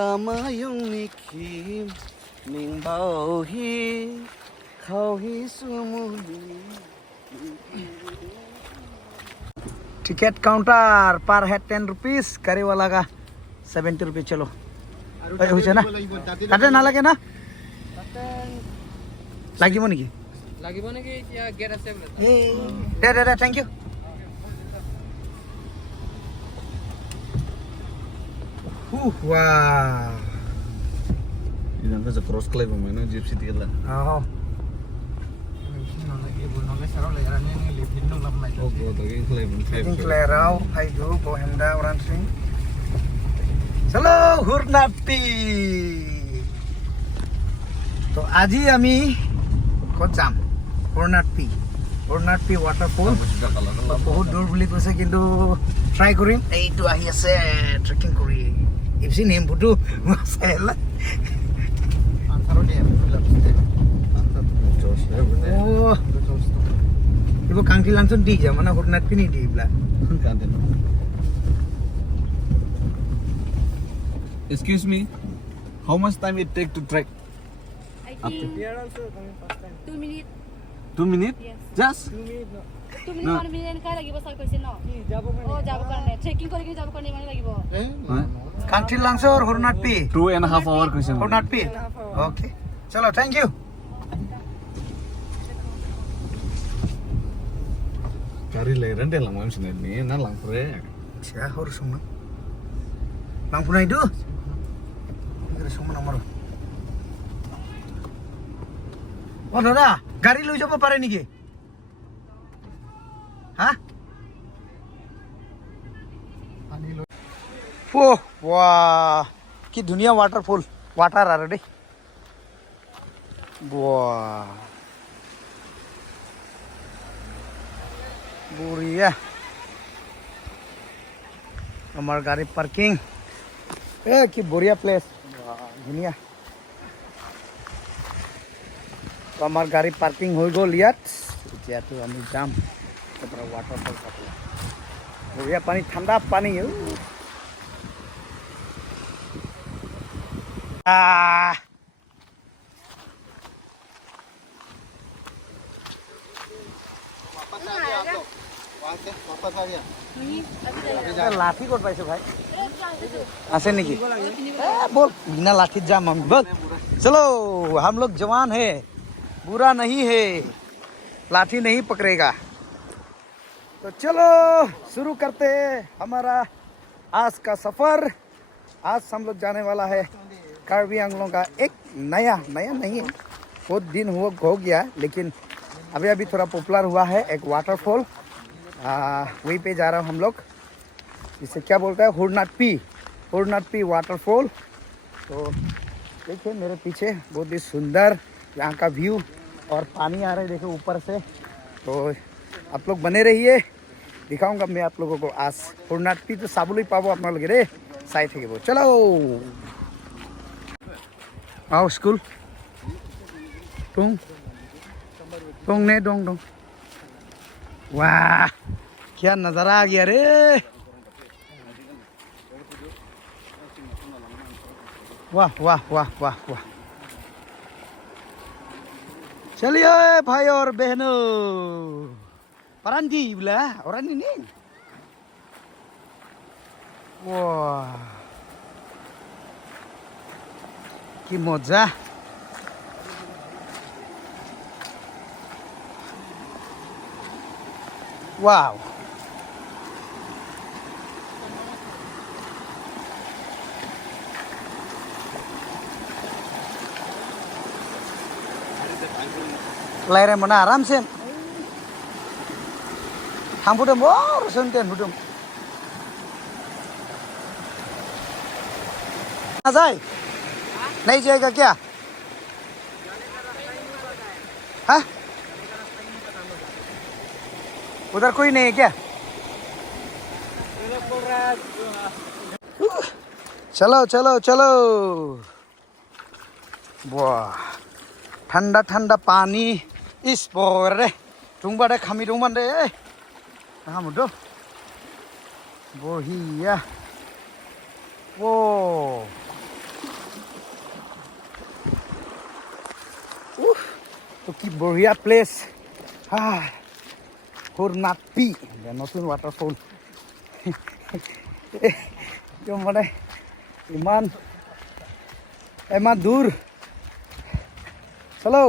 Mayong nikim ning bauhi khauhi sumuli. Ticket counter पर head 10 rupees करे वाला का 70 रुपीस चलो হৈছে না তাতে নালাগে না লাগিব নেকি এতিয়া গেট আছে বোলে দে thank you wow Idan ka sa cross clive mo no gypsy tikala. Oo. Oke, taging clive. Taging kleraw, ay do po handa orang sing. Hello, Hurnapi. तो आज ही आमी कत जाम Hurnapi waterfall बहुत दूर বুলি কৈছে কিন্তু ট্রাই কৰিম এইটো আহি আছে ট্ৰেকিং কৰি ইপসি নেম ফুটো মাছালা আনসারো দে oh ibu kangki langsung di jam mana Hurnapi ni di belah Excuse me, how much time it take to trek? I think we are also coming first time. 2 minutes. 2 minutes? Yes. Just? 2 minutes no. 2 minutes 1 minute ka lagibo sa koise no. Jabo karne trekking kori ki jabo karne mane lagibo. kangki langsung Hurnapi 2.5 hour question. Hurnapi okay chalo thank you Kari leran deh lang mo sinad ni na lang pre. siya harus semua lang punay do harus semua nomor oh দাদা গাড়ি লৈ যাব পাৰে নেকি হা ও वाह কি ধুনিয়া ওয়াটারফল ওয়াটার আর রে वाह बुढ़िया हमार गाड़ी पार्किंग कि बढ़िया प्लेस धुनिया तो हमार गाड़ी पार्किंग हो गल इतना আমি যাম তারপরে ওয়াটারফল চাবলে बढ़िया पानी ठंडा पानी लाठी कत पाइছো भाई आसे निकी बोल बिना लाठी जाम हम बोल चलो हम लोग जवान है बुरा नहीं है लाठी नहीं पकड़ेगा तो चलो शुरू करते हैं हमारा आज का सफर आज हम लोग जाने वाला है कार्बी आंगलों का एक नया नहीं है बहुत दिन हो गया लेकिन अभी थोड़ा पॉपुलर हुआ है एक वाटरफॉल वहीं पे जा रहा हूँ हम लोग इसे क्या बोलता है हुरनापी वाटरफॉल तो देखिए मेरे पीछे बहुत ही सुंदर यहाँ का व्यू और पानी आ रहा है देखो ऊपर से तो आप लोग बने रहिए दिखाऊंगा मैं आप लोगों को आज हुरनापी तो साबुली पाबो अपना लोग रे साइड है वो चलो आओ स्कूल टोंग ने डोंग वाह क्या नज़ारा आ गया रे वाह वाह वाह वाह वाह चलिए भाई और बहनों परांजी बोला orang ini wah কি মজা wow Lere mana aram sen ham budum bor senten budum आ जाए नहीं जाएगा क्या हाँ उधर कोई नहीं है क्या चलो चलो चलो वाह ठंडा ठंडा पानी इस बोरे टुंगबारे खामी दंमोन दे हामुदो बहिया वो কি বঢ়িয়া প্লেচ হৰনাথপি নতুন ৱাটাৰফল মানে ইমান দূৰ চলো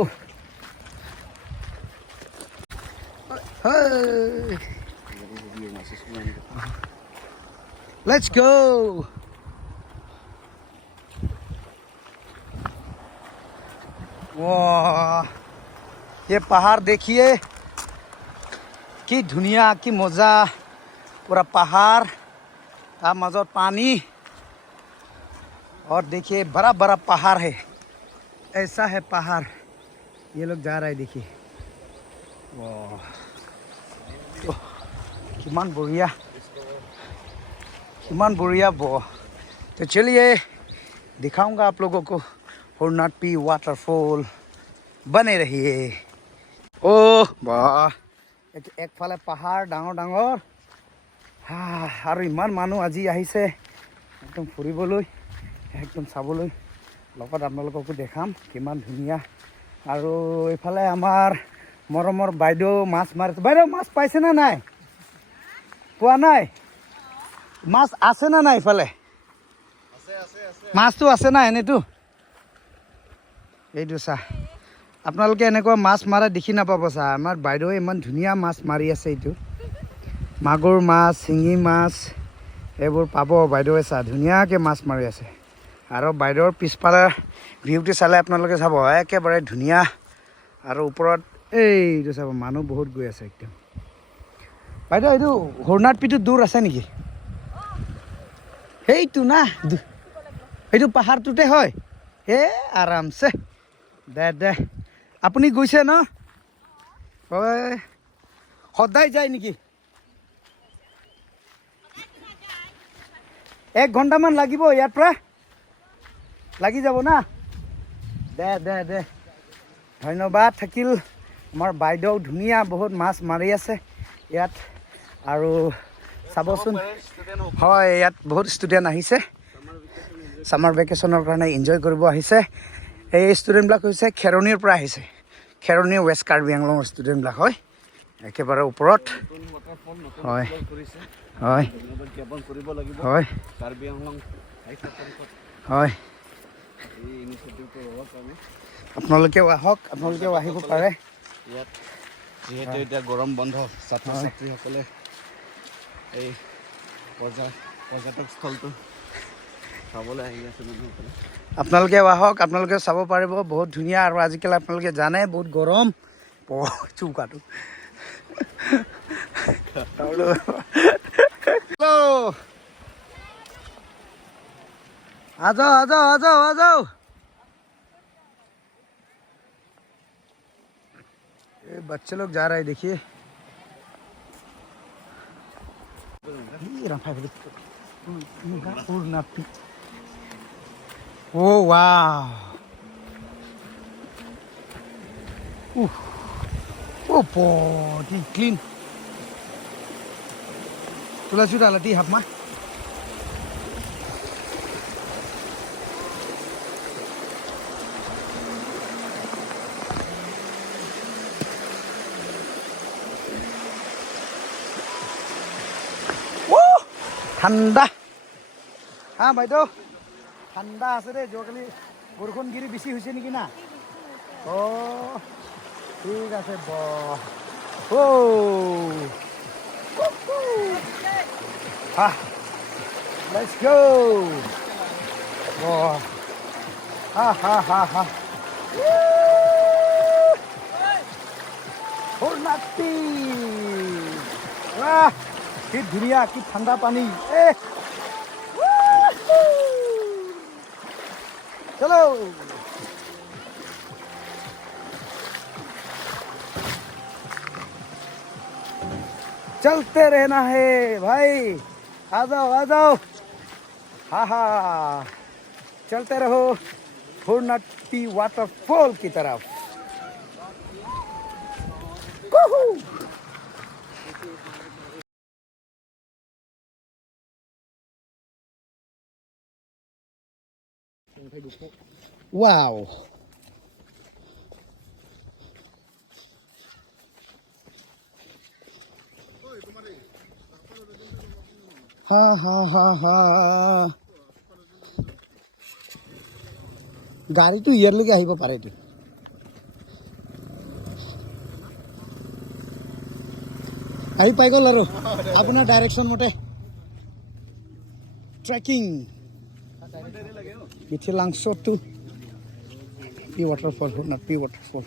लेट्स गो वाह ये पहाड़ देखिए कि दुनिया की मजा पूरा पहाड़ का मजा पानी और देखिए बड़ा बड़ा पहाड़ है ऐसा है पहाड़ ये लोग जा रहा है देखिए वाह तो किमान बढ़िया वो तो चलिए दिखाऊंगा आप लोगों को हरनाथपी वाटरफॉल बने रहिए ओ वाह एक फाले पहाड़ डाঙৰ ডাঙৰ আৰু ইমান মানুহ আজি আহিছে একদম ফুৰিবলৈ একদম চাবলৈ লগত আপোনালোককো দেখাম কিমান ধুনীয়া আৰু এইফালে আমাৰ মৰমৰ বাইদেউ মাছ মাৰিছে বাইদেউ মাছ পাইছে না নাই পোৱা নাই মাছ আছে না নাই ইফালে মাছটো আছে না এনেতো এইটো চা আপোনালোকে এনেকুৱা মাছ মাৰা দেখি নাপাব চা আমাৰ বাইদেৱে ইমান ধুনীয়া মাছ মাৰি আছে এইটো মাগুৰ মাছ শিঙি মাছ এইবোৰ পাব বাইদেৱে চা ধুনীয়াকৈ মাছ মাৰি আছে আৰু বাইদেউৰ পিছফালে ভিউটো চালে আপোনালোকে চাব একেবাৰে ধুনীয়া আৰু ওপৰত এইটো চাব মানুহ বহুত গৈ আছে একদম বাইদেউ এইটো হৰনাথপিটো দূৰ আছে নেকি সেইটো না সেইটো পাহাৰটোতে হয় আৰামছে দে আপুনি গৈছে ন হয় সদায় যায় নেকি 1 ঘণ্টামান লাগিব ইয়াৰ পৰা লাগি যাব না দে ধন্যবাদ থাকিল আমাৰ বাইদেউ ধুনীয়া বহুত মাছ মাৰি আছে ইয়াত আৰু চাবচোন হয় ইয়াত বহুত ষ্টুডেণ্ট আহিছে সামাৰ ভেকেশ্যনৰ কাৰণে এনজয় কৰিব আহিছে এই ষ্টুডেণ্টবিলাক হৈছে খেৰণীৰ পৰা আহিছে খেৰণী ৱেষ্ট কাৰ্বি আংলঙৰ ষ্টুডেণ্টবিলাক হয় একেবাৰে ওপৰত হয় হয় হয় হয় আপোনালোকেও আহক আপোনালোকেও আহিব পাৰে ইয়াত যিহেতু এতিয়া গৰম বন্ধ ছাত্ৰ ছাত্ৰীসকলে এই পৰ্যটকস্থলটো চাবলৈ আহি আছে মানুহসকলে আপোনালোকেও আহক আপোনালোকে চাব পাৰিব বহুত ধুনীয়া আৰু আজিকালি আপোনালোকে জানে বহুত গৰম চৌকাটো आ जाओ ये बच्चे लोग जा रहे हैं देखिए ओ वाह ओ body clean sudah letih hap mah ঠাণ্ডা বাইদেউ ঠাণ্ডা আছে দেই যোৱাকালি বৰষুণ গিৰি বেছি হৈছে নেকি না ঠিক আছে let's go हरनाथपी কি ধুনীয়া কি ঠাণ্ডা পানী চলো चलते रहना है भाई आ जाओ चलते रहो हरनाथपी वाटरफॉल की तरफ वाओ হা হা হা হা গাড়ীটো ইয়াৰলৈকে আহিব পাৰে এইটো আহি পাই গ'ল আৰু আপোনাৰ ডাইৰেকশ্যন মতে trekking Bitte langsam tu. P waterfall, not P waterfall.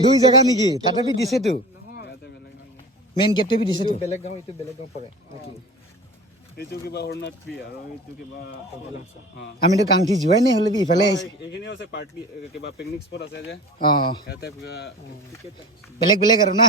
দুই জায়গা নেকি তাতে বি দিছে তো মেইন গেটে বি দিছে তো বেলেগ গাঁও এইটো বেলেগ গাঁও পৰে নাকি এইটো কিবা হৰনাট পি আৰু এইটো কিবা আমি তো কাংঠি যোৱাই নাই হলে বি ইফালে এইখিনি আছে পাৰ্টি কিবা পিকনিক স্পট আছে যে ইয়াতে বেলেগ বেলেগ আৰু না